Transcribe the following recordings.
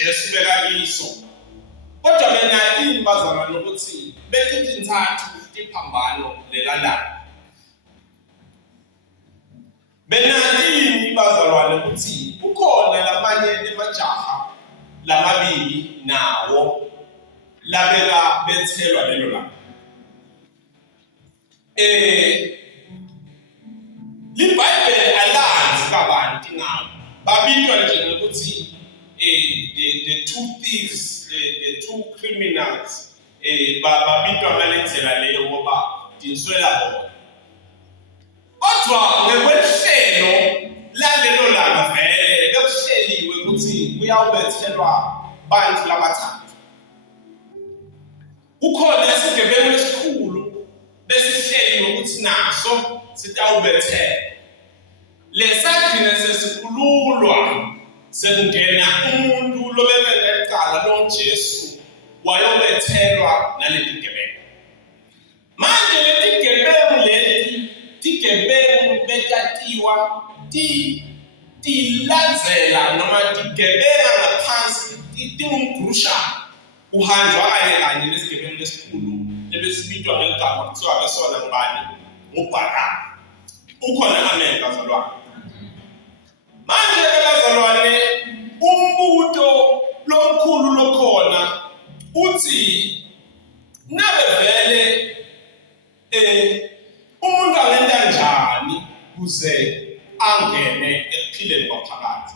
uJesu bekakiso. Kodwa bena imbazana nokuthi bethi intathu iphambano lelandana. Bena imbazalwane ukuthi kukhona lamanye emajaha lamabili nawo labeka bethelwa lelo langa. LiBhayibheli alanzi kabanti ngabo. Babizwa nje ngokuthi the two thieves, the two criminals, babizwa ngalendlela leyo ngoba dinswela bona. Kodwa ngekwehlelo lalelo langa vele bekuhleliwe ukuthi kuyawubethelwa bantu labathathu. Kukhona isigebengu esikhulu besihleliwe ukuthi naso sitawubethela. Lesagcina sesikhululwa sekungena umuntu lobeke lecala loJesu wayobethelwa naleli gebengu. Manje leli gebengu leli tigebengu betatiwa tilandzela noma tigebenga ngaphansi tingumgrusha uhanjwa kanye lesigebengu lesikhulu lebesibitwa ngeligama kuthiwa besona ngubani? Ngubharaka. Ukhona amen bazalwane. Manje bazalwane umbuto lomkhulu lokhona uthi nabe vele umuntu angenza njani kuze angene ekuphileni kwaphakathi.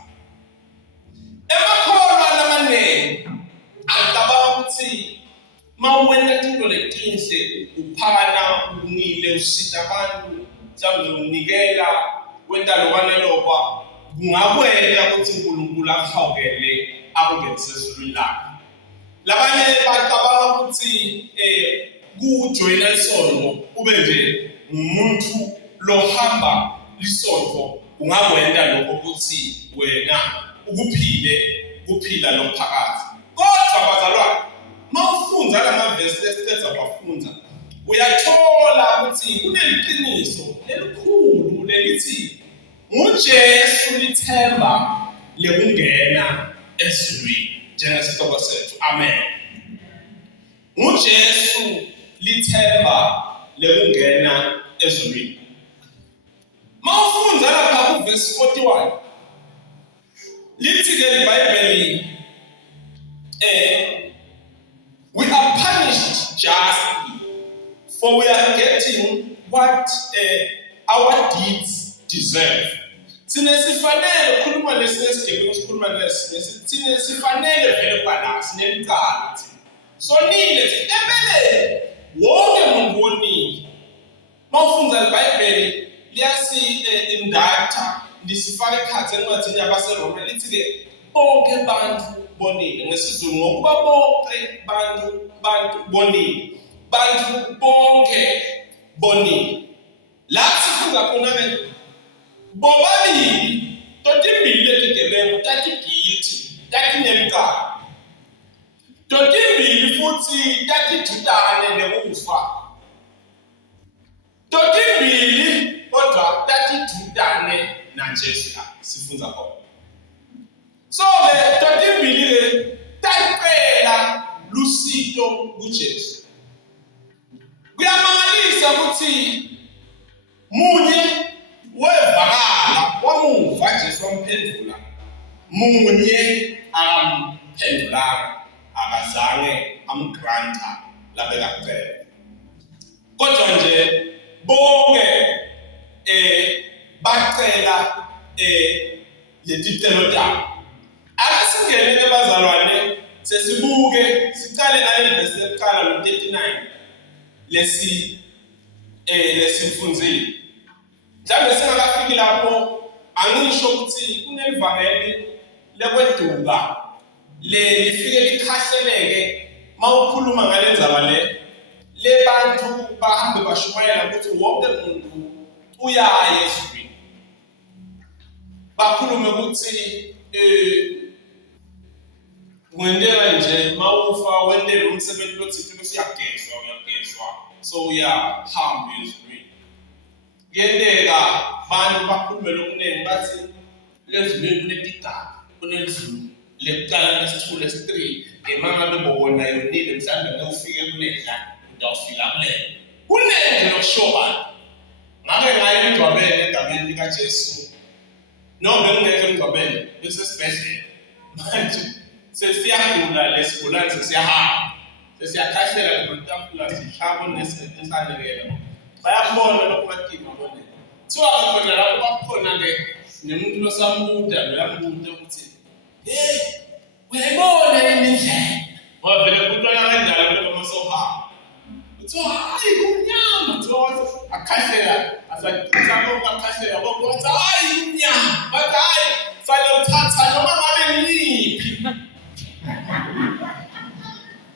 Emakholwa lamanene acabanga ukuthi mawuwena into letinhle uphana ungile usita abantu mhlawumbe unikela wenta lokwanelokwa kungakwenda ukuthi uNkulunkulu akuhawukele akungenise ezulwini lakhe. Labanye bacabanga ukuthi kujoyina isonto ube nje umuntu lohamba isonto kungakwenda lokho ukuthi wena ukuphila lophakathi. Kodwa bazalwane mawufunza lamavesi lesiceda kwafunza uyathola ukuthi kuneliqiniso elikhulu lelithi uJesu lithemba lekungena ezulwini njengesihloko sethu. Amen. uJesu lithemba lekungena ezulwini. Mawufunza lapha kuverse 41 lithi ke iBhayibheli we are punished justly for we are getting what our deeds deserve. Sinesifanele ukukhuluma lesesigebengu esikhuluma lesine sifanele vele bhala sinelicala thina. Sonile thina empeleni wonke umuntu wonile. Mawufunza iBhayibheli liyasi indatha lisifaka ekhathi encwadini yabaseRoma lithi ke bonke abantu bonile ngesizulu ngokuba bonke bantu bonile. Bantu bonke bonile. Lapho sifunga khona ke bobabili totimbili letigebengu tati guilty tati nemicala. Totimbili futhi tati thutane nekufa. Totimbili kodwa tati thutane naJesu sifunza khona. So le totimbili le tacela lusito kuJesu. Kuyamangalisa ukuthi munye wevakala wamuva Jesu wamphendula, munye amphendulanga akazange amgranta labeka kucela. Kodwa nje bonke bacela letitelo tabo. Asingene ke bazalwane sesibuke sicale ngale verse eqala lo 39 lesifunzile. Mhlawumbe singakafiki lapho angisho ukuthi kunelivangeli lekweduka lifike likhahleleke mawukhuluma ngalendzaba le bantu bahambe bashumayela ukuthi wonke umuntu uyaya ezulwini. Bakhulume ukuthi wendela nje mawufa wendela umsebenzi lothixo usiyagezwa so uyahamba ezulwini. Kuyenteka bantu bakhulume lokuningi bathi lezulwini kunetigaba kunelizulu lekuqala lesithule lesi3 emangabe bobona yonile mhlawumbe ngeke kulela udawufika kulela kunenje lokushobana ngabe ngaye emgcwabeni egameni likaJesu noma ngeke emgcwabeni bese sibhedlela manje sesiyagula lesigulane sesiyahamba sesiyakhahlela ngolutafula sishabo nesanekela bayabona lokho batima bona kuthiwa khona lapho bakhona-ke nemuntu losamuda loyambuda ukuthi hey uyayibona yini indlela wavele kuthola kanjalo njengoba sohamba kuthiwa hayi kumnyama kuthiwa akhahlela asaqhuthamuka akhahlela bonke wathi hayi kumnyama bathi hayi salothatha noma ngabe ngiyiphi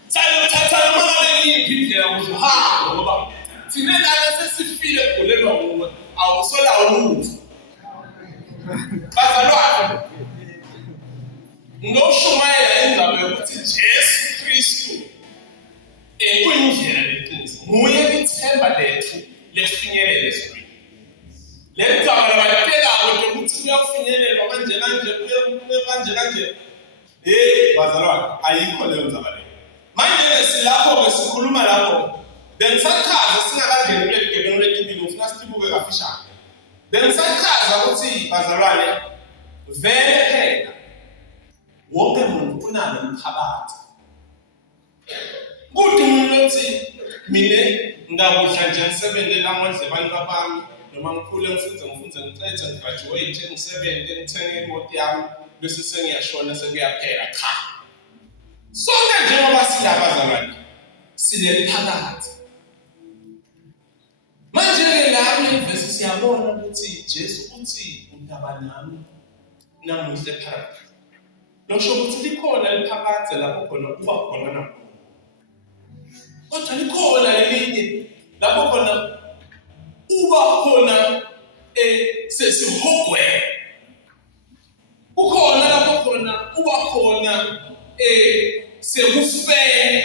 salothatha noma ngabe ngiyiphi indlela ukuhamba ngoba thina lana sesifile kulelwa nguwe awusola umuthi bazalwane ngoshumayela indaba yokuthi Jesu Kristu kuyindlela leqiniso nguye ithemba lethu lesifinyelele esipini lenzaba labatekayo ukuthi kuyafinyelelwa kanje kanje bazalwane ayikho leyo ndzaba leyo manje silapho sikhuluma lapho bengisakhaza singakangeni kule gebengu letibili ufuna sitibuke kafishane bengisakhaza ukuthi bazalwane vele phela wonke umuntu unalo umphakathi kuthi umuntu othi mine ngakudla nje ngisebenzela amandla abantu babami noma ngikhule ngifunze ngicethe ngigraduate ngisebenze ngithenge imoto yami bese sengiyashona sekuyaphela cha sonke njengoba silabazalwane sinemphakathi manje-ke la evesi siyabona ukuthi Jesu uthi udaba nami namuhla eparadise nosho ukuthi likhona liphakathi lapho khona kuba khona nakhona kodwa likhona lelinye lapho khona uba khona sesihogwe kukhona lapho khona uba khona sekufe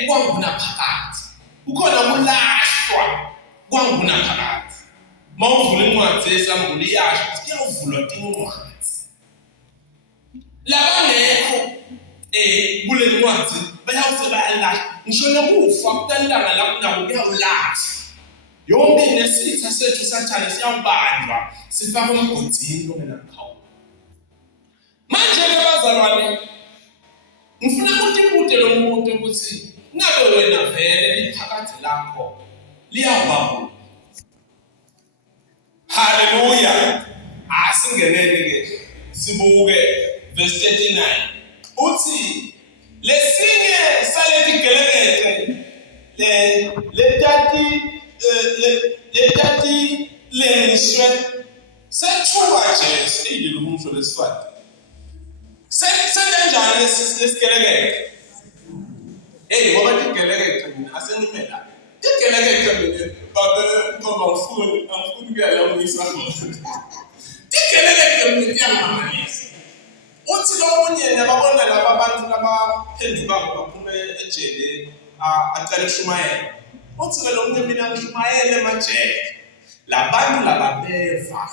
kwangunaphakathi kukhona kulahlwa kwangunaphakathi mawuvula incwadi yesambulu iyasho ukuthi kuyavulwa incwadi labangekho kule ncwadi bayawuse bayalahla ngisho nokufa kutalilanga lapho nabo kuyawulahla yonke nesitha sethu sathane siyawubanjwa sifaka umgodini ongenamkhawulo manje-ke bazalwane ngifuna ukuthi kude lo muntu ukuthi ngabe wena vele liphakathi lakho liyawubabula haleluya asingenele-ke sibuke verse 39 uthi lesinye saletigelekete letati lenswe sethuka Jesu ililo umsho lesiswati senenjani lesigelekete ngoba tigelekete mina asenimela tigelekete mina ngoba angifuni kuyayamisa tigelekete mina tiyangamanisa uthi lomunye nababona laba abantu labaphendi babo baphume ejele acela ukushumayela uthi lo munye mina ngishumayele emajele labantu lababeva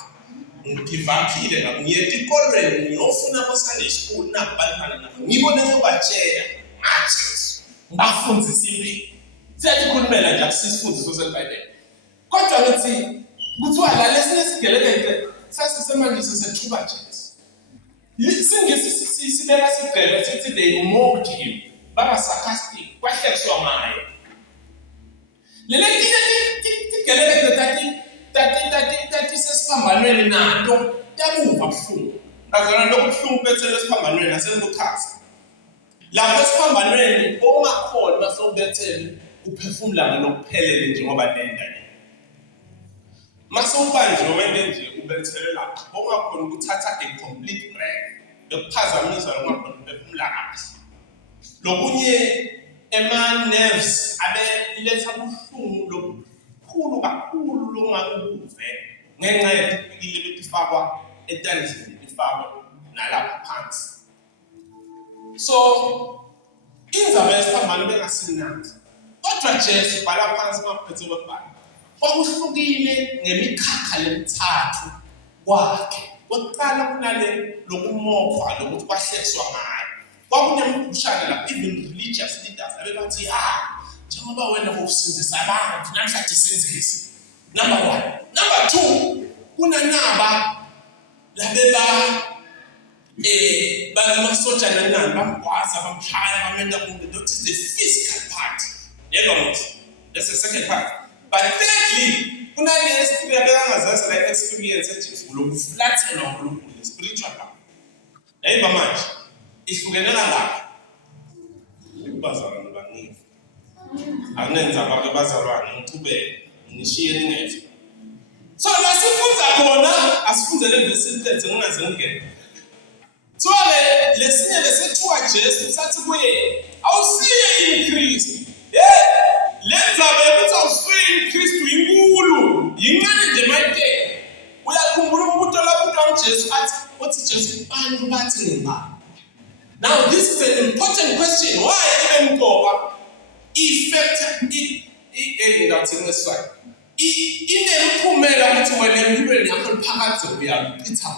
ngivaphile ngabo ngiyeta ikolweni ngiyofuna ko-Sunday school nabantwana nabo ngibone ngobatshela ngathi ngafundzisa impilo siyakhulumela nje akusisifundiso seBhayibheli kodwa ngithi kuthiwa la lesinesigelekete sasisemanje sesethuka Jesu singesi sibeka sigcebe sithi they mocked him baba sarcastic kwahlekiswa ngaye lele tigelekete tati sesiphambanweni nato yabuva buhlungu ngazana lokubuhlungu bethele esiphambanweni asenibukhazi lapho esiphambanweni ongakhona basowubethele uphefumula ngalokuphelele njengoba nenda masewubanjwe wena nje ubethele lapho ongakhona ukuthatha a complete breath yokuphazamisa lokungakhona uphefumula kahle lokunye ema-nerves abeletha ubuhlungu lobukhulu kakhulu longakubuve ngenxa yetipikile betifakwa etandleni ifakwa nalapha phansi so indzaba yesiphambano bengasimnandi kodwa Jesu bhala phansi maphethe kwebhala kwakuhlukile ngemikhakha lemithathu kwakhe kokuqala kunale lokumokhwa lokuthi kwahlekiswa ngayo kwakunembushane la even religious leaders abebathi njengoba wena bokusindisa abantu namhlanje senzisi. Number 1. Number 2, kunanaba labeba bangamasoja nanani bamgwaza bamshaya bamenda kumbe. That is the physical part. That's the second part. But thirdly, kunale experience abangazazi la experience ethi lokuflathela uNkulunkulu spiritual part. Hayiba manje ihlukenela lapha. Bazalwane baningi. Akunenza abantu bazalwane ngiqhubeke ngishiye ningefe. So lasifunza khona asifunzele ngesintethe ngingaze ngingene. So lesinye lesethiwa Jesu sathi kuye awusiye increase. Lenza ukuthi awusiye increase inkulu. Yincane nje mayike. Uyakhumbula umbuto lapho uJesu athi uthi Jesu abantu bathi ngibani. Now this is an important question. Why even ngoba effect ngathi ngeswayo. Inemphumela ukuthi wena empilweni yakho phakathi uyayichitha.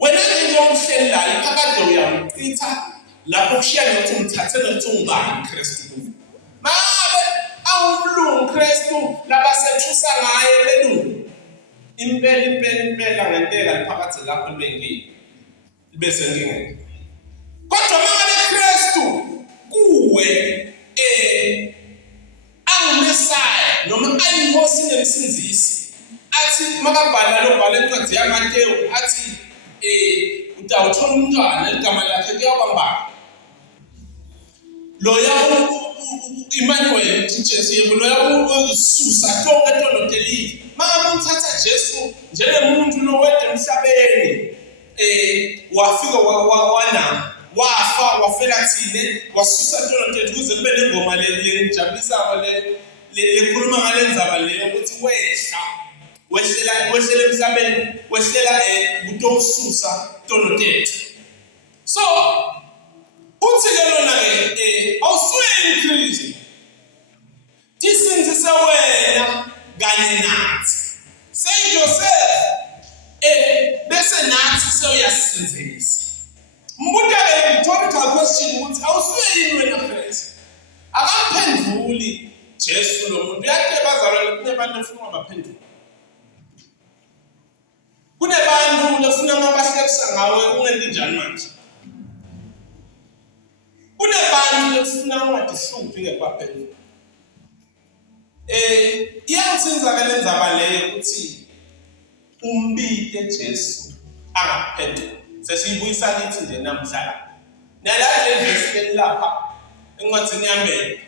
Wena nje omhlelayo phakathi uyayichitha lapho kushiya ukuthi umthathele ukuthi ungubani uKristu. Mabe awumlungu Kristu labasethusa ngaye belungu. Impela ngentela phakathi lapho libengile. Bese ngingeke. Kodwa manje Kristu kuwe angumesaya noma ayinkosi nemsinzisi athi makabhala lobhala encwadi yaMateyu athi utawuthola umntwana igama lakhe kuyabamba loya Emmanuel Jesu yebo loya ususa tonke tonoteli mama umthatha Jesu njengomuntu lowedwa emhlabeni wafika wana wafa wafela thine wasusa tonoteli kuze kube nengoma lenjabulisayo lekhuluma ngalendzaba leyo ukuthi wehlela emhlabeni wehlela kutosusa tonoteli. So uthi ke lona ke awusuye increase tisinzise wena kanye nathi say yourself bese nathi sewuyasinzisa. Mbuta rhetorical question ukuthi awusuye yini wena Kristu. Akamphenduli Jesu lo muntu yakhe bazalwane kunebantu ufuna baphendule. Kunebantu lefuna mabahlekisa ngawe ungendi njani manje. Kunebantu lefuna ungadihlupi ngekuphendula. Iyangithinza ke lenzaba leyo ukuthi umbike Jesu angaphendula. Sesiyibuyisa lithi nje namhlanje. Nalapha leverse lapha encwadini yaMateyu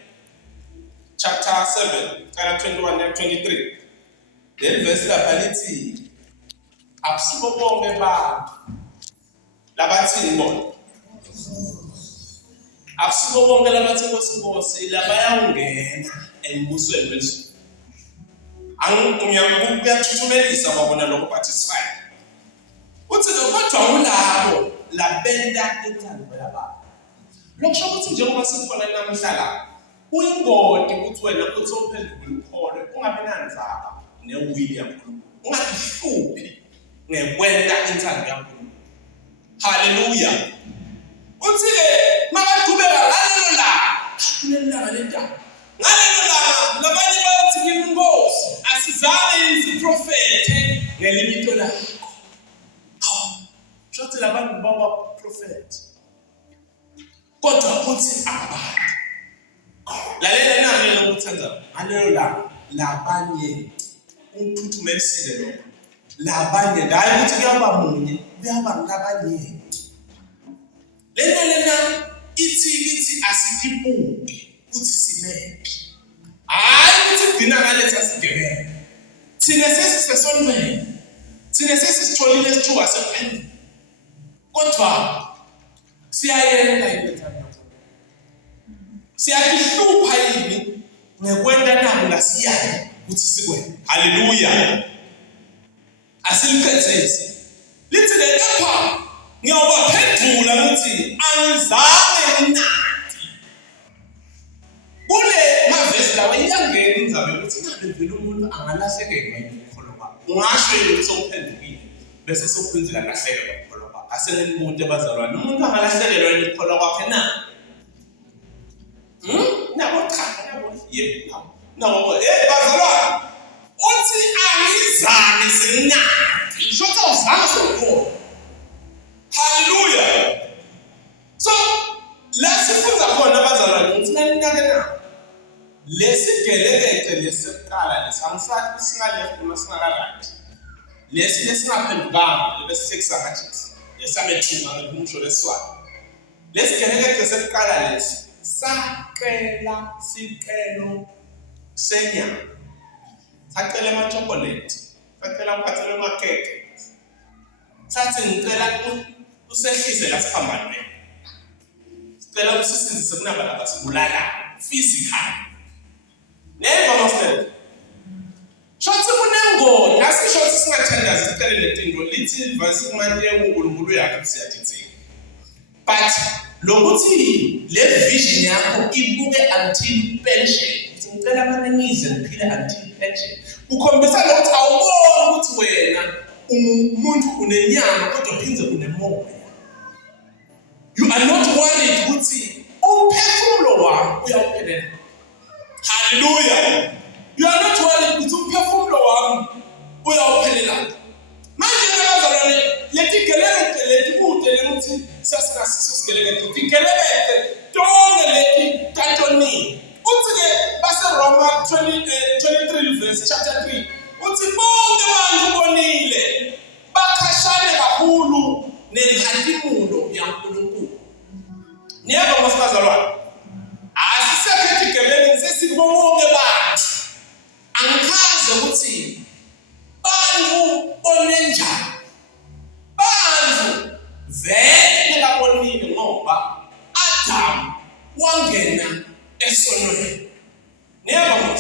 chapter 7 kana 21 na 23. Le verse lapha lithi akusibo bonke abantu labathini bona. Akusibo bonke labathi Nkosi labayangena embusweni wethu. Kuyathuthumela kwabona lokho participate. Uthi kodwa ulabo labenda intando yabantu. Lokusho ukuthi njengoba sikhona namhlanje uyingodi ukuthi wena uthi uphendule ukhole ungabe nanzaba newili yaNkulunkulu. Ungahluphi ngekwenta intando yaNkulunkulu. Hallelujah. Uthi makaqhubeka ngalelo langa labanye bathi inkosi asizame iziprofete ngelimito lakho. Shothi labantu baba prophet. Kodwa uthi abantu. Lalela nami lokuthandaza. Ngalelo langa labanye uthuthumelisile lo. Labanye hayi ukuthi kuyaba munye kuyaba ngabanye. Lena ithi asikibuke uthi simephi. Hayi uthi gcina ngaletha sigebele. Thina sesisesonweni. Thina sesisitholile isithuba sekuphendula. Kodwa siyayenza into siyahlupha yini ngekwenta nabo lasiyayo ukuthi sikwenze. Hallelujah. Asilikhethesi. Lithi lapha ngiyobaphendula ukuthi angizange ninathi. Kule mavesi lawa iyangena indzawo ukuthi ngabe vele umuntu angalahlekelwa yikukholo kwakhe. Ungasho ukuthi sokuphendukile bese sokuphindela lahlekelwa ukukholo kwakhe. asengibude bazalwane umuntu angalahlekelwa ikholwa kwakhe na nabo cha yebo nabo bazalwane uthi angizange singathi isho uzange sokhona haleluya so lasifunza khona bazalwane ukuthi naninake na lesigelekeke lesekuqala lesangisathi singaleft masingakarathi lesingaphendukanga lebesekusakathi lesamethima ngokusho lesiswati lesigelekeke lesekuqala lesi saqela siqelo senyama sacela ama-chocolate sacela uphathele amakeke sathi ngicela usehlise la sihambanwe sicela usisindise kunaba abasibulala physical never must shothi kunengoni asisho singathandazi sicela letinto lithi verse kumanje uNkulunkulu yakhe siyadidzinga but lokuthi le vision yakho ibuke until pension ngicela abaningize ngiphile until pension ukhombisa ukuthi awuboni ukuthi wena umuntu unenyama kodwa uphinde unemoya you are not worried ukuthi umphefumulo wakho uyawuphelela hallelujah you are not worried ukuthi umphefumulo wakho uyawuphelela manje ngiyazalwane letigeleke leti kude ukuthi sasinasiso sigeleke tigeleke tonke leti tatoni uthi ke base Roma 23 verse chapter 3 uthi bonke abantu bonile bakhashane kakhulu nenhatimulo yaNkulunkulu niyaba masibazalwane asisekhethi gebeni sesibonke bantu angikhaze ukuthi bantu onenjani bantu vele labonile ngoba Adam wangena esonweni niyaba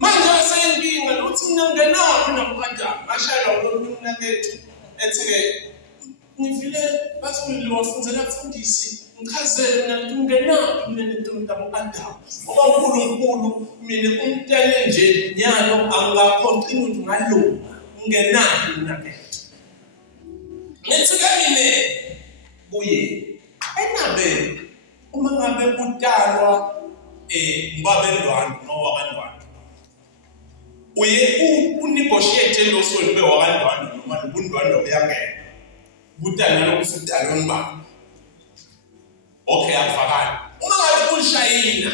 manje sayinkinga ukuthi mina ngenaphi nakuAdam ngashayela uNkulunkulu kethu ethi-ke ngivile bathule wafundzela kufundisi ngichazele mina ukuthi ungenaphi mina nento Adam ngoba uNkulunkulu mina umtele nje nyalo angakhoqi umuntu ngalunga ungenaphi mina kethu ngithi-ke mina kuye enabe uma ngabe kutalwa ngabantwana noma abantwana uye unegotiate losoni bewabantwana noma ubundwana obuyangena kutana lokusudalwa ngba okay akufakala uma ngabe ushayina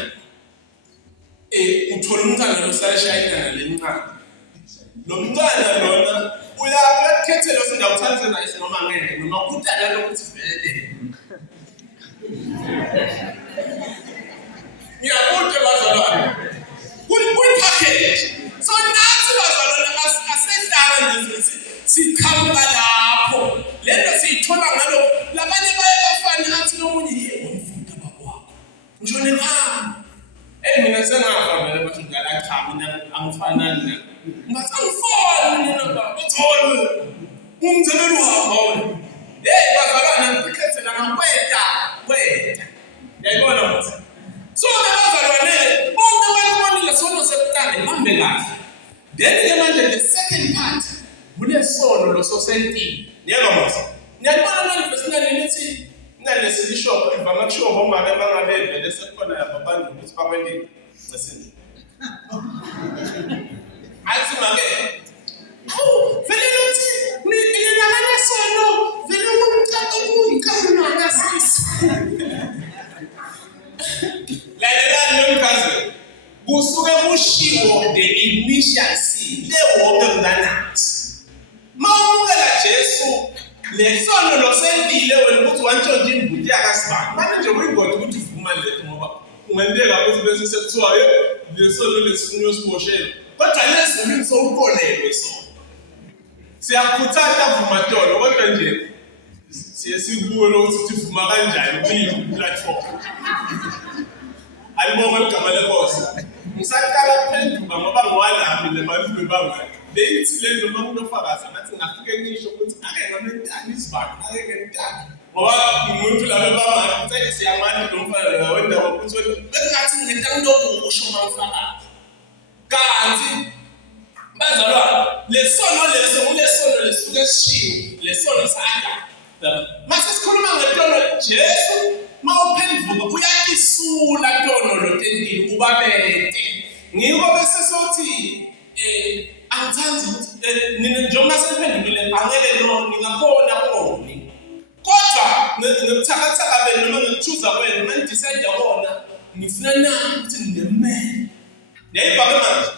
uthola umntana losashayina nalencane lo mntana lona uyakhethela usinda uthathe naye noma ngeke noma kutana lokuthi vele ngiyabude bazalwane kuyipackage so nathi bazalwane asehlala nje sikhamba lapho lento siyithola ngalo labanye bayabafana athi nomunye yebo mfunda bakwakho ngisho nekhaya mina sengafa vele bathi ngala cha mina angifanani na ngathi angifani mina baba uthole umzekelo uhamba bazalwane ngikhethela ngakweta yayibona manje so bazalwane bonke abantu sono sekuqala ibambe kahle then manje the second part kunesono lososentini niyabona niyabona manje besinale lithi nalesilisho ivama kusho ngoba bangabe vele sekukhona abantu ukuthi bakwendeni sesini athi make vele lithi nilana sono vele umthatha kuyikhazi nakasisi lalela nomkazi kusuke kushiwo the initial sin lewo nganathi mawukela Jesu lesono losendile wena ukuthi wantshontsha imbuti yakasibani manje nje kuyingodi ukuthi uvuma lethu ngoba ungenteka ukuthi bese sekuthiwa lesono lesifunyo siboshela kodwa lesizulu sokukolelwe sona siyakhuthaza vuma tolo kodwa nje siyesibulo ukuthi uvuma kanjani kwi-platform alibonga igama lenkosi ngisaqala kuphenduka ngoba ngiwalaphi lebantu bebangani leyithi lento makungofakaza ngathi ngafike ngisho ukuthi ake ngamentana isibani ake ngentana ngoba umuntu labe bamani ukuthi siyamani nomfana wenda ukuthi bengathi ngentana ndokusho mangifakaza kanti bazalwa lesono lesuke sishiwo lesono sa Mase sikhuluma ngetono Jesu mawuphenduka uyakisula tono lotendile ubabete. Ngiko bese sothi angithandi ukuthi nina njengoba seniphendukile angeke ningakhona ukungoni. Kodwa ngokuthakathaka benu noma ngikuchuza kwenu mandicide yona ngifuna nani ukuthi nginemele. Neyibhake manje.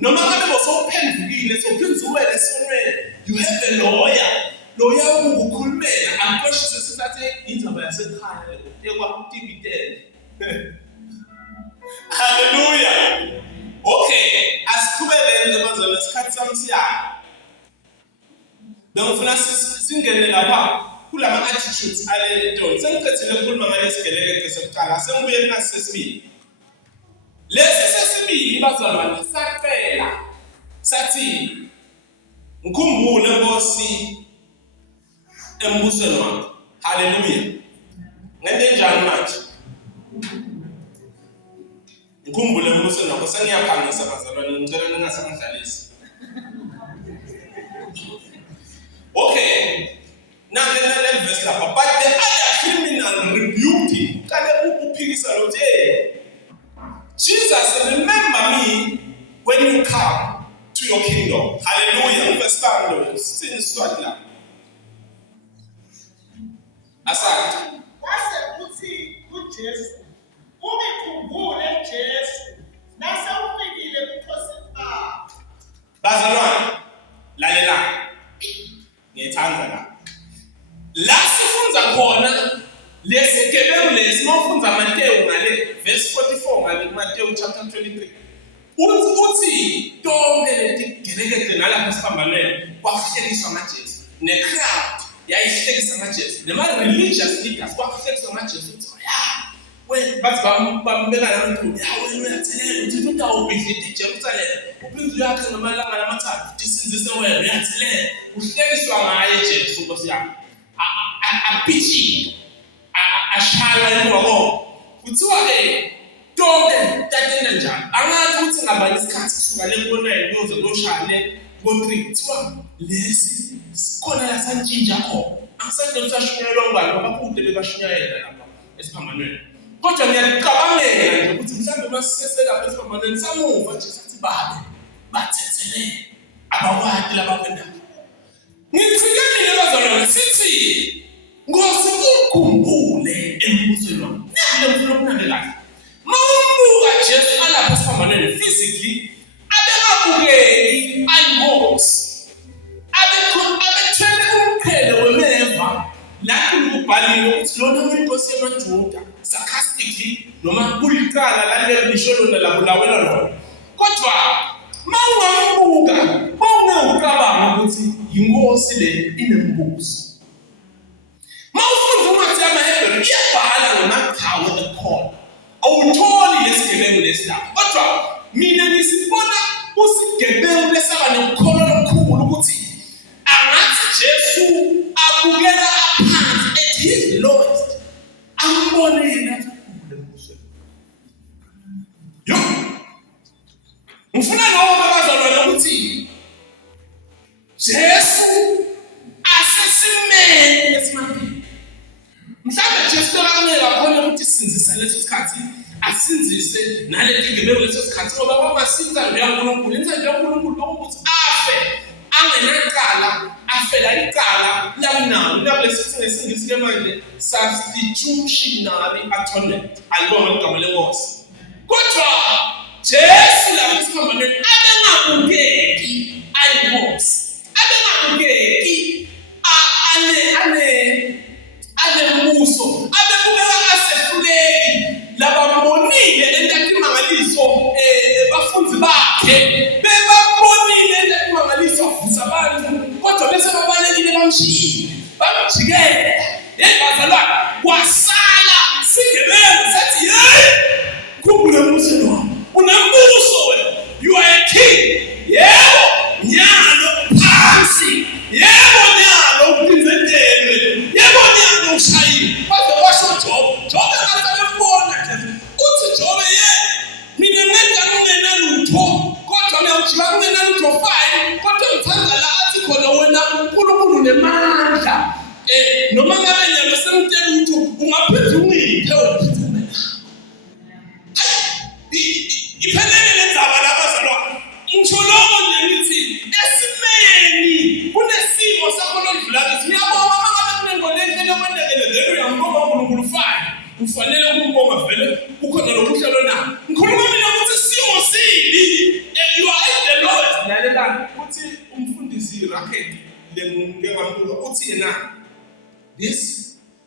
Noma ngabe bosophendukile sophinzuwele esonweni you have a lawyer. Lawyer ukukhulumela akuqoshise sithathe indaba yasekhaya ekwa TV10. Hallelujah. Okay, asiqhubeke nje lesikhathi sami siyayo. Bengifuna singene lapha kulama attitudes ale nto. Sengiqedile ukukhuluma ngale sigeleke sekuqala, sengibuye kunasi sesibili. Lesi sesibili bazalwane saqela. Sathi ngikhumbule Nkosi embusweni wakhe. Hallelujah. Ngento enjani manje? Ngikhumbule embusweni wakhe sengiyaphangisa bazalwane ngicela ningasangidlalisi. Okay. Now the verse lapha, but the other criminal rebuked him. Kale uphikisa lo nje. Jesus, remember me when you come to your kingdom. Hallelujah. Verse 5. Sin swat la. Asante. Wase kuthi kuJesu, "Ungikhumbule Jesu, nase ufikile ebukhosini bakho." Bazalwane, lalela. Ngiyethanda la. La sifunza khona lesigebengu lesi mawufunza Mateyu ngale verse 44 ngale Mateyu chapter 23. Uthi tonke letigelekede nalapha esiphambanweni kwakuhlekiswa ngaJesu. Ne-crowd yayihlekisa ngaJesu. Nema-religious leaders kwakuhlekiswa ngaJesu ukuthi wena bathi bambeka la muntu wena uyathelela uthi utawubhidlita eJerusalem. Uphindze uyakhe ngamalanga lamathathu usinzise wena uyathelela. Uhlekiswa ngaye Jesu Nkosi yami. Apitching, ashala inwako. Kuthiwa tonke tatena njani. Angathi ukuthi ngabani isikhathi kusuka le ku-9 kuyoze kuyoshaya ku-3. Kuthiwa lesi sikhona la santshintsha khona. Angisande kusashunyayelwa ngubani ngoba kude bebashunyayela lapha esiphambanweni. Kodwa ngiyacabangela nje ukuthi mhlawumbe masisesela esiphambanweni samuva nje sathi bathethelele abakwati labakwendayo. Ngithikamile bazalwane sithi Nkosi ukukhumbule embusweni wakho. Nalo ngifuna ukunanela. Mawumbuka Jesu alapha esiphambanweni physically abengabukeki ayingozi. Abethwele umqhele wemeva lapho kubhaliwe ukuthi lona uNkosi yamaJuda sarcastically noma kulicala laleli lisho lona labulawela lona. Kodwa mawungambuka mawungacabanga ukuthi inkosi le inembuso. Mawufunza uMathi yamaHebheru iyabhala ngamaqhawe ekhona. Awutholi lesigebengu lesilapha. Kodwa mina ngisibona usigebengu lesaba nokukholwa okukhulu ukuthi angathi Jesu abukela aphansi at his lowest. Ambone yena kukhulu embusweni. Yo. Ngifuna noma bazalwane ukuthi Jesu asesimene lesimanje. Mhlawumbe Jesu akamela khona ukuthi sinzise leso sikhathi asinzise naleli gebengu leso sikhathi ngoba kwamasinza nje yaNkulunkulu inza nje yaNkulunkulu ukuthi afe angenaqala afela icala lakunawo lakulesithi ngesingisi ke manje substitutionary atonement alibona igama lenkosi. Kodwa Jesu lapho esiphambanweni abengabukeki ayinkosi. Abengabukeki anembuso abebukeka asehluleki labambonile entakimangaliso bafunzi bakhe bebambonile entakimangaliso avusa abantu kodwa bese babalekile bamshiyile bamjikela yebazalwane kwasala sigebengu sathi khumbula embusweni wakho unembuso wena you are a king. Yebo nyalo phansi yebo nyalo uphinzelwe yebo nyalo ushayile kodwa washo Job akasebona nje uthi Job mina ngenza kungenalutho kodwa ngiyawujika kungenalutho fine kodwa ngithanda la athi khona wena uNkulunkulu nemandla no ungaphinde ungiphe wena. Iphelele le ndaba labazalwa. Ngisho lokho nje ngithi esimeni kunesimo sakho lodlulayo. Ngiyabonga ngabe kunengolenhle lokwendekele lelo uyambonga uNkulunkulu fana. Ufanele ukumbonga vele kukhona lokuhlelo na. Ngikhuluma mina ukuthi isimo sibi. You are in the Lord. Lalela uthi umfundisi Racket lengambuka uthi yena this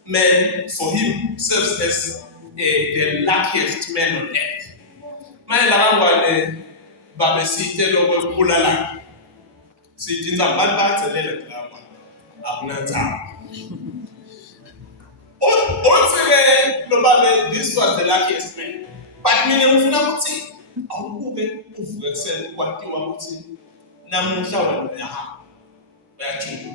man for him serves as the luckiest man on earth. Manje labangwane babesite lokwebulala. Sithi inzamba bathelele lapha. Akunanzaba. Once lo babe this was the luckiest man. But mina ngifuna ukuthi awubuke uvuke kuseni kwatiwa ukuthi namuhla wena uyahamba. Uyajula.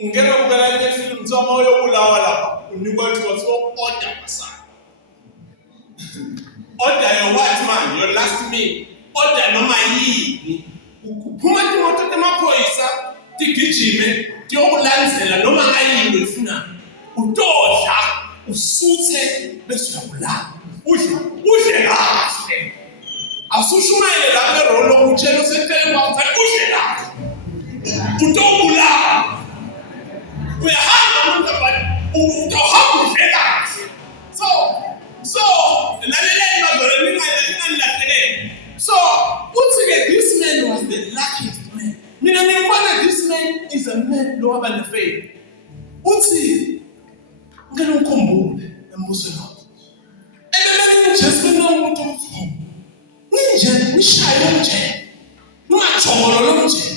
Ungena kubukela le film ntsoma uyobulawa lapha. Unikwa ukuthi so order masana. Order your what man, your last meal. Order noma yini. Ukuphuma imoto emaphoyisa tigijime tiyokulandzela noma ayini ufuna. Utodla usuthe bese uyabulala. Udle kahle. Asushumayele lapha erolo utshela usephele kwakho udle kahle. Utobulala. Uyahamba umuntu abani utahamba udle kahle. So laleleni bazalwane ninganilahleleni. So uthi this man was the luckiest man. Mina ngibona this man is a man lo waba nefaith. Uthi ngeke ukukhumbule embusweni wakho. Eleleni Jesu nomuntu omkhulu. Ninje nishaye nje. Ungajongolo lo nje.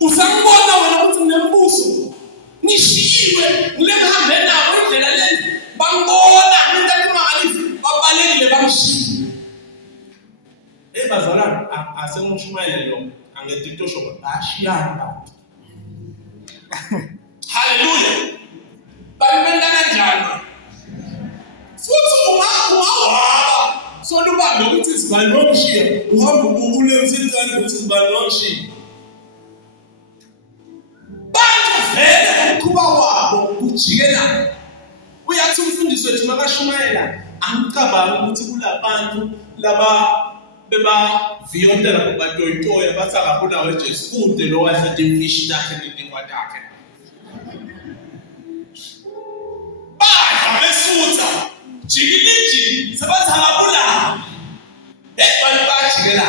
Usangibona wena ukuthi nembuso. Nishiyiwe ngile hambe nabo indlela leni. Bangibona into ekumangaliso babalekile bamshiya. Bazalwane asengishumayele lo angeditosho bashiyana abantu. Hallelujah. Bambenda kanjani? Futhi ungawaba so lubambe ukuthi izibani nomshiya uhamba ubule usithanda ukuthi izibani nomshiya. Bantu vele kuba wabo kujikela. Uyathi umfundisi wethu makashumayela angicabangi ukuthi kulabantu laba beba viyondela kubatoyitoya bathakabula weJesu kude lo wahlala imfishi yakhe nedingwa yakhe. Besutha jikiliji sebathakabula. Abantu bajikela.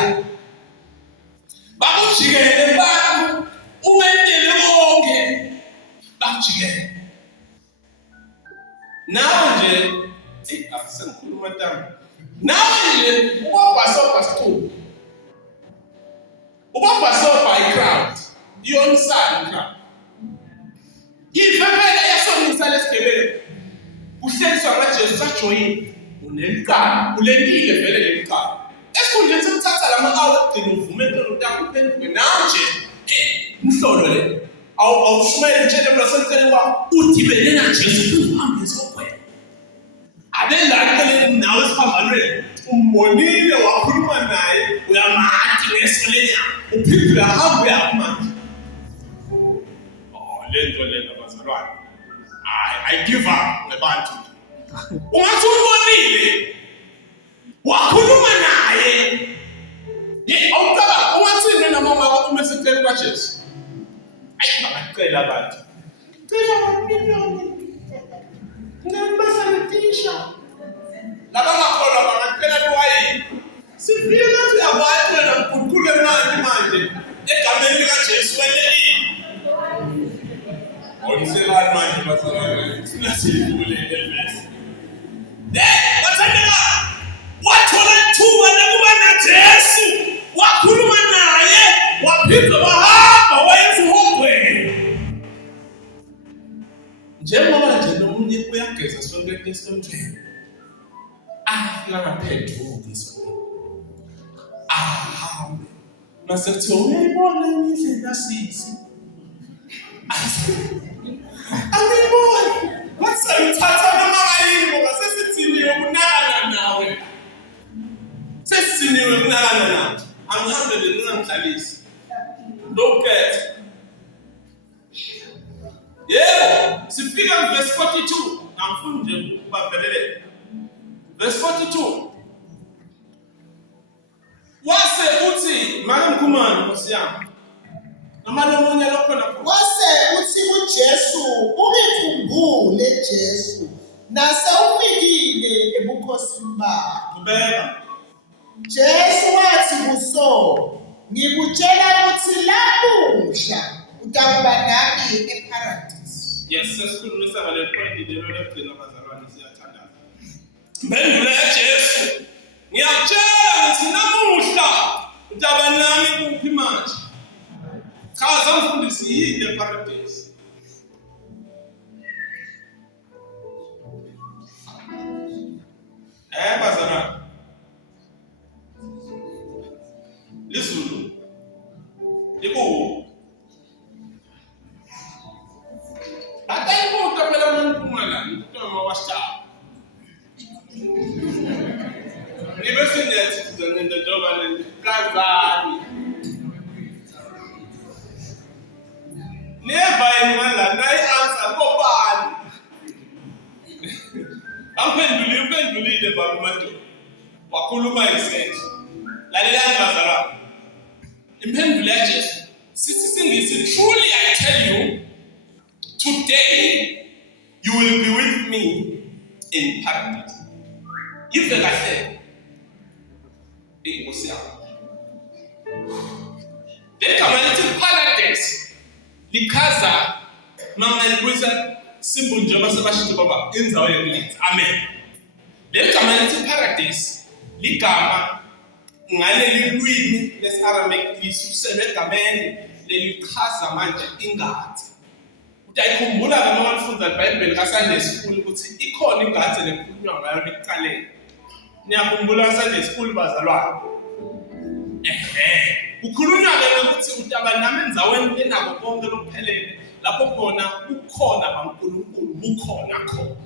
Bakujikele abantu umentele konke. Bakujikele. Nawe nje asengikhuluma tami. Nawe nje ubabhasoba stop. Ubabhasoba i-crowd. Iyonsana i-crowd. Yivepela yasongisa lesigebele. Uhleliswa ngaJesu sajoyini. Unelikala, ulendile vele lelikala. Esikhundleni sokuthatha lama-hour egcina uvume into yakho uphenduke nawe nje. Mhlolo le. Awushumayele utshele mlasenhleni wakho udibene naJesu uhambe esogwena. Abelakele nawe esiphambanweni umbonile wakhuluma naye uyamathi ngeso lenyama uphinde uyahamba uyamanje. Lento lena bazalwane. I give up ngebantu. Ungathi umbonile wakhuluma naye. Awucaba ungathi noma mama umeseceleni kwaJesu. Ayi bangacela abantu. Cela ngiphi ngani basanitisha. Laba makholwa bangacela liwayini. Sifike nathi yabantu wena mkhulule manje egameni likaJesu welelini. Awuniselani manje bazalwane. Sinasivulele bese. Bathandeka wathola ithuba lokuba naJesu. Wakhuluma naye waphinda wahamba wayezihogweni. Njengoba nje nomunye uyageza sonke esonthweni. Afika ngaphendula isonto. Ahambe. Mase kuthiwa uyayibona indlela sisi. Angiboni. Wasayithatha noma kayini ngoba sesithiniwe kunakana nawe. Sesithiniwe kunakana nawe. Angihambe ngingamhlalisi. Ndokhetha. Yebo, sifika verse 42. Ngamfuni nje bavelele. Verse 42. Wase uthi mara mkhumani Nkosi yami. Noma lomunye lokhona Wase uthi kuJesu, ungikhumbule Jesu, nasewufikile ebukhosini bakho. kubeka. Jesu wathi kuso, ngikutshela ukuthi lamuhla utakuba nami eparadise. Yes, sesikhulumisa ngale point lelo legcina bazalwane siyathandaza. Mpendulo yaJesu. Ngiyakutshela ngithi namuhla utaba nami kuphi manje? Chaza mfundisi yini eparadise? Bazalwane. Lizulu. Liku. Atayibuka phela uMpumalanga, uNtoma waShaba. Nibe sinyathi kuzanenda njengoba lekazani. Never imala nayi answer kopani. Uphendulile baba madoda. Wakhuluma isenzo. Lalelani bazalwane. Impendulo yaJesu sithi singisi, truly I tell you, today you will be with me in paradise. If I say, Nkosi yami. Lekama lithi paradise likaza mama libuza symbol njengoba sebashithi baba indzawo yokulinda. Amen. Lekama lithi paradise ligama ngaleli lwimi lesi-Aramaic lisuselwe egameni lelichaza manje ingadi. Utayikhumbula noma ufunda iBhayibheli kaSunday School ukuthi ikhona ingadi lekhulunywa ngayo ekuqaleni. Niyakhumbula kaSunday School bazalwane? Kukhulunywa ukuthi utaba nami endzaweni enako konke lokuphelele lapho khona ukhona baNkulunkulu bukhona khona.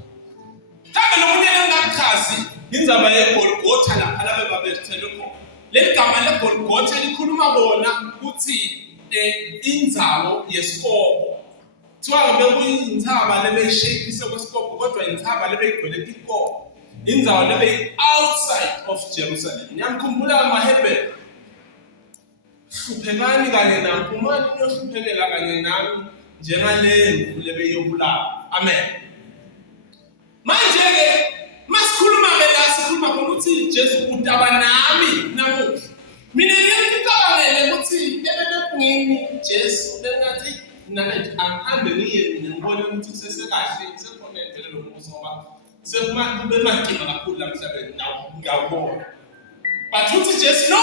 Kambe lomunye engachazi indzaba yeGolgotha lapha labe babethelwe khona. Legama leGolgotha likhuluma bona ukuthi indzawo yesikopho. Kuthiwa bekuyindzaba lebeyishekise kwesikopho kodwa indzaba lebeyigcwele ikopho. Indzawo lebe outside of Jerusalem. Niyamkhumbula amaHebheru. Hluphekani kanye nami, kumani niyohluphekela kanye nami njengalemvu lebeyobulawa. Amen. Manje-ke masikhuluma-ke la sikhuluma khona ukuthi Jesu utaba nami namuhla. Mina ngiyacabangela ukuthi ebelengini Jesu bengathi mina nje angihambe ngiye mina ngibone ukuthi kusesekahle sekhona impela lo mbuso ngoba sekuma kube madinga kakhulu la emhlabeni ngiyawubona. But uthi Jesu, no,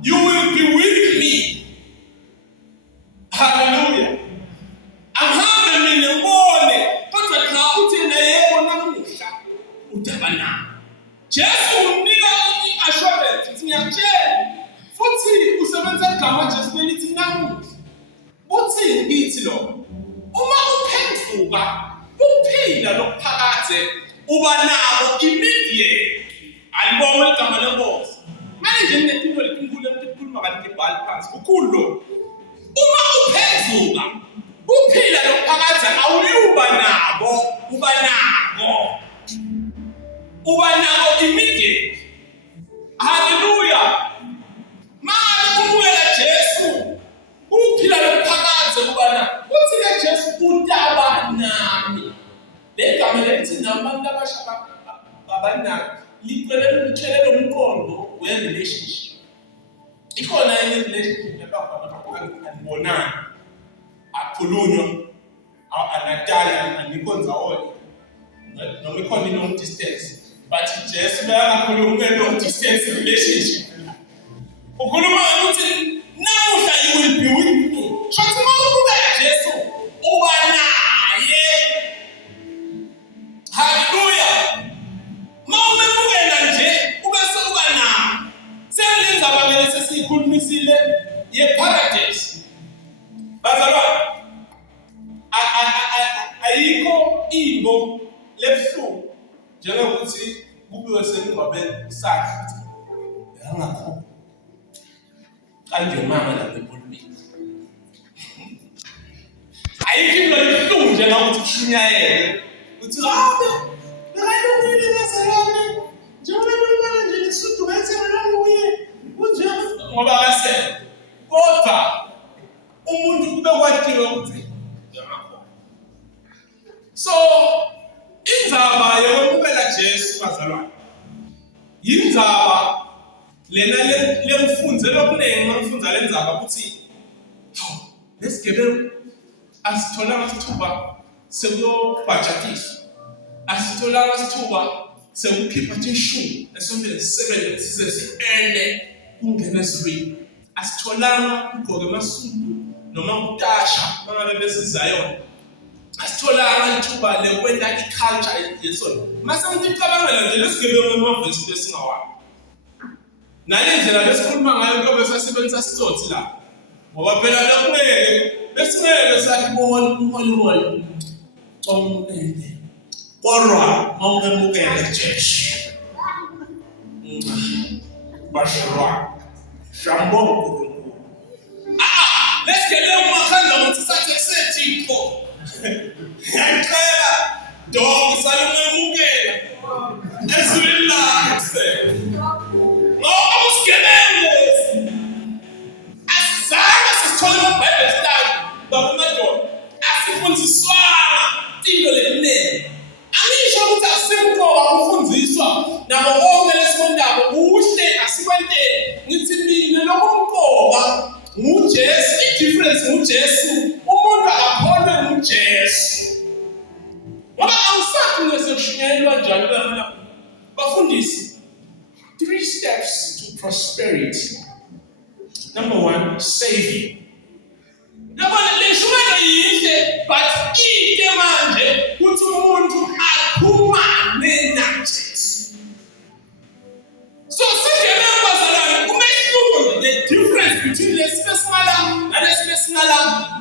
you will be with me. Hallelujah. Angihambe mina ngibone kodwa cha uthi na yebo namuhla udaba nami. Jesu unika i-assurance ukuthi ngiyakutshela futhi usebenza igama Jesu elithi namuhla. Uthi ngithi lo uma uphenduka uphila lokuphakade uba nabo immediate. Alibona igama lenkosi. Manje nginethimbo letinkulu entikhuluma kanti ibhali phansi. Ukhulu lo. Uma uphenduka uphila lokuphakade awuyuba nabo, uba nabo immediate. Hallelujah. Manje kumwela Jesu uphila lokuphakade uba nabo. Uthi ke Jesu utaba nami. Legama lethi nabantu abasha abanako lithelele umqondo we-relationship. Ikhona enye relationship lapha anibonani, akhulunywa, anatala, anikho ndzawonye, noma ikhona i-long distance. But Jesu bekakhuluma nge-long distance relationship. Ukhuluma ukuthi namuhla you will be with me. Shothi uma ubuka Jesu uba naye. Hallelujah. Mawubekela nje ubese uba naye. Sekulenza abangele sesikhulumisile ye-paradise. Bazalwane, ayikho imbo lebuhlungu njengokuthi kubiwe semingcwabeni sakhe. Yangakho. Kanje mama la ebolweni. Ayikho imbo lebuhlungu njengokuthi kushunyayele. Uthi bazalwane. Yindzaba lena lemfundzelo okuningi mangifundza lendzaba ukuthi lesigebengu asitholanga isithuba sekuyobhajatiswa, asitholanga isithuba sekukhipha tishumi esontweni sisebenze size si-ene kungena ezulwini, asitholanga kugqoka emasudu noma kutasha mangabe besizayona, asitholanga ithuba lekwenta i-culture yesona. Mase ngicabangela nje lesigebengu emavesi besingawani nalendlela besikhuluma ngayo kuyobe sasebenzisa sitsotsi la, ngoba phela lokungeke besingeke sathi uholiholi omnene kodwa mawumemukele Jesu bashalwa shambongo uNkulunkulu. Lesigebengu makhanda ukuthi sathe sethixo ngiyacela donke salumemukela ezulwini lakhe kusele. Ngoba usigebengu asizange sisithole kuBhayibheli study bakumadoda, asifundiswanga into lelinene. Angisho ukuthi asimqoka ukufundiswa nabo bonke lesifundako kuhle asikwenteni. Ngithi mina lokumqoka nguJesu, i-difference nguJesu, umuntu akakholwe nguJesu. Ngoba awusathi ngesekushunyayelwa njalo bafuna bafundisi 3 steps to prosperity. Number 1, saving. Yabona leshumela yinhle but ike manje kuthi umuntu akhumane naJesu. So sigebengu bazalwane umehluko, the difference between lesibesingala nalesibesingala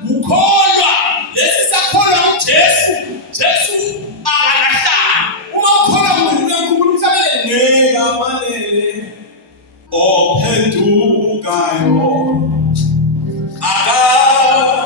ukholwa. Lesisakholwa uJesu, Jesu akalahlanga. Uma ukholwa uNkulunkulu mhlawumbe ngeke amalele ophendukayo akakholwa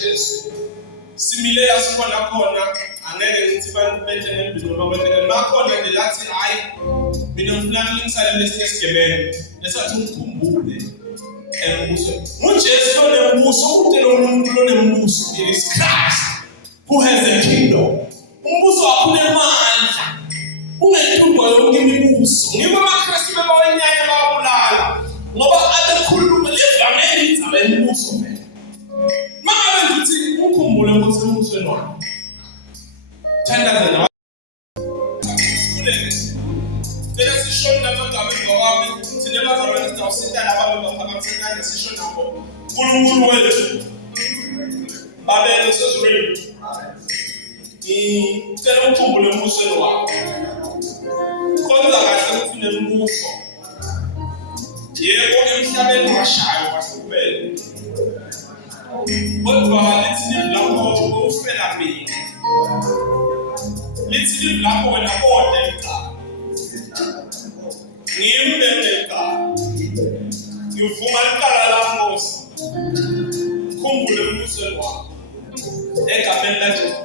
kaJesu. Simile la sibona khona angeke ngithi bantu bethe ngempilo noma bethe makhona nje lathi hayi mina ngifuna ngisalele esigebengu lesathi ngikhumbule embuso. UJesu lonembuso ukuthi lo muntu lonembuso is Christ who has a kingdom. Umbuso wakho unemandla. Ungethumbwa yonke imibuso. Ngibo amaKristu bebawenyanya babulala ngoba abekhuluma levangeli indzaba yemibuso phela. Makabe ngithi ukhumbule ukuthi embusweni wakho. Thandazana Tena sishoni namagama engawami sinebazalwane sizawusindana abantu baphakathi sisho nabo uNkulunkulu wethu babele sezulwini ngicela ukhumbule embusweni wakho kwenza kahle ukuthi nembuso yebo emhlabeni washayo kwahlukubele kodwa lithi lapho ufela mina lithi lapho wena kodwa eqala ngiyembeka ngivuma iqala la Nkosi khumbule embusweni wakho egameni laJesu